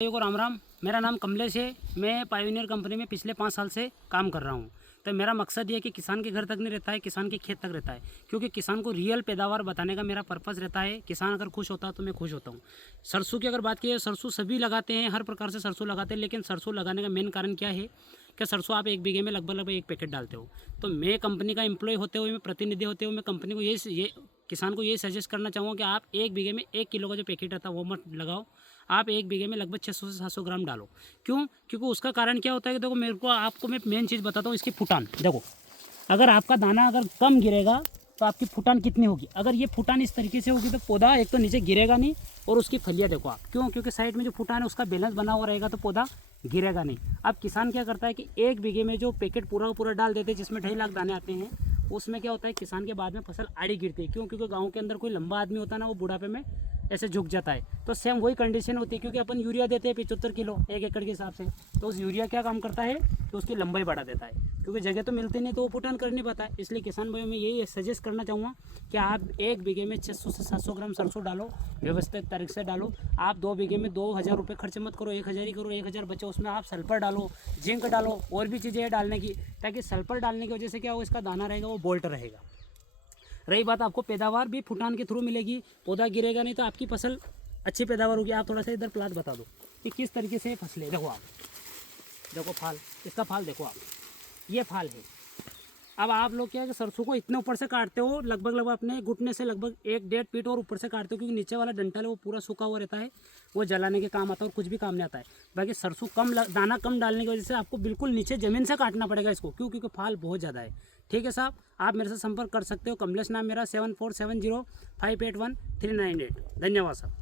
को राम राम। मेरा नाम कमलेश है। मैं पायोनियर कंपनी में पिछले 5 साल से काम कर रहा हूँ। तो मेरा मकसद ये है कि किसान के घर तक नहीं रहता है, किसान के खेत तक रहता है, क्योंकि किसान को रियल पैदावार बताने का मेरा पर्पज़ रहता है। किसान अगर खुश होता है तो मैं खुश होता हूँ। सरसों की अगर बात की, सरसों सभी लगाते हैं, हर प्रकार से सरसों लगाते हैं, लेकिन सरसों लगाने का मेन कारण क्या है कि सरसों आप 1 बीघे में लगभग 1 पैकेट डालते हो। तो मैं कंपनी का एम्प्लॉय होते हुए, मैं प्रतिनिधि होते हुए, मैं कंपनी को ये किसान को ये सजेस्ट करना चाहूँगा कि आप 1 बीघे में 1 किलो का जो पैकेट रहता है वो मत लगाओ। आप 1 बीघे में लगभग 600 से 700 ग्राम डालो। क्यों? क्योंकि उसका कारण क्या होता है कि देखो, मेरे को आपको मैं मेन चीज़ बताता हूँ, इसकी फुटान देखो। अगर आपका दाना अगर कम गिरेगा तो आपकी फुटान कितनी होगी। अगर ये फुटान इस तरीके से होगी तो पौधा एक तो नीचे गिरेगा नहीं, और उसकी फलियाँ देखो आप। क्यों? क्योंकि साइड में जो फुटान है उसका बैलेंस बना हुआ रहेगा तो पौधा गिरेगा नहीं। अब किसान क्या करता है कि 1 बीघे में जो पैकेट पूरा का पूरा डाल देते हैं, जिसमें 2.5 लाख दाने आते हैं, उसमें क्या होता है, किसान के बाद में फसल आड़ी गिरती है। क्यों? क्योंकि गाँव के अंदर कोई लंबा आदमी होता है ना, वो बुढ़ापे में ऐसे झुक जाता है। तो सेम वही कंडीशन होती है, क्योंकि अपन यूरिया देते हैं 75 किलो 1 एकड़ के हिसाब से। तो उस यूरिया क्या काम करता है, तो उसकी लंबाई बढ़ा देता है, क्योंकि जगह तो मिलती नहीं तो वो फुटान कर नहीं पाता है। इसलिए किसान भाइयों में यही सजेस्ट करना चाहूँगा कि आप 1 बीघे में 600 से 700 ग्राम सरसों डालो, व्यवस्थित तरीके से डालो। आप 2 बीघे में 2000 रुपये खर्च मत करो, 1000 ही करो। 1000 बचे उसमें आप सल्फर डालो, जिंक डालो, और भी चीज़ें हैं डालने की, ताकि सल्फर डालने की वजह से क्या हो, इसका दाना रहेगा वो बोल्ट रहेगा। रही बात, आपको पैदावार भी फुटान के थ्रू मिलेगी, पौधा गिरेगा नहीं, तो आपकी फसल अच्छी पैदावार होगी। आप थोड़ा सा इधर प्लाट बता दो कि किस तरीके से फसलें, देखो आप, देखो फाल, इसका फाल देखो आप, ये फाल है। अब आप लोग क्या है कि सरसों को इतने ऊपर से काटते हो, लगभग अपने घुटने से लगभग 1-1.5 फीट और ऊपर से काटते हो, क्योंकि नीचे वाला डंठल है वो पूरा सूखा हुआ रहता है, वो जलाने के काम आता है और कुछ भी काम नहीं आता है। बाकी सरसों दाना कम डालने की वजह से आपको बिल्कुल नीचे ज़मीन से काटना पड़ेगा इसको। क्यों? क्योंकि फाल बहुत ज़्यादा है। ठीक है साहब, आप मेरे से संपर्क कर सकते हो। कमलेश नाम मेरा, 7470581398। धन्यवाद साहब।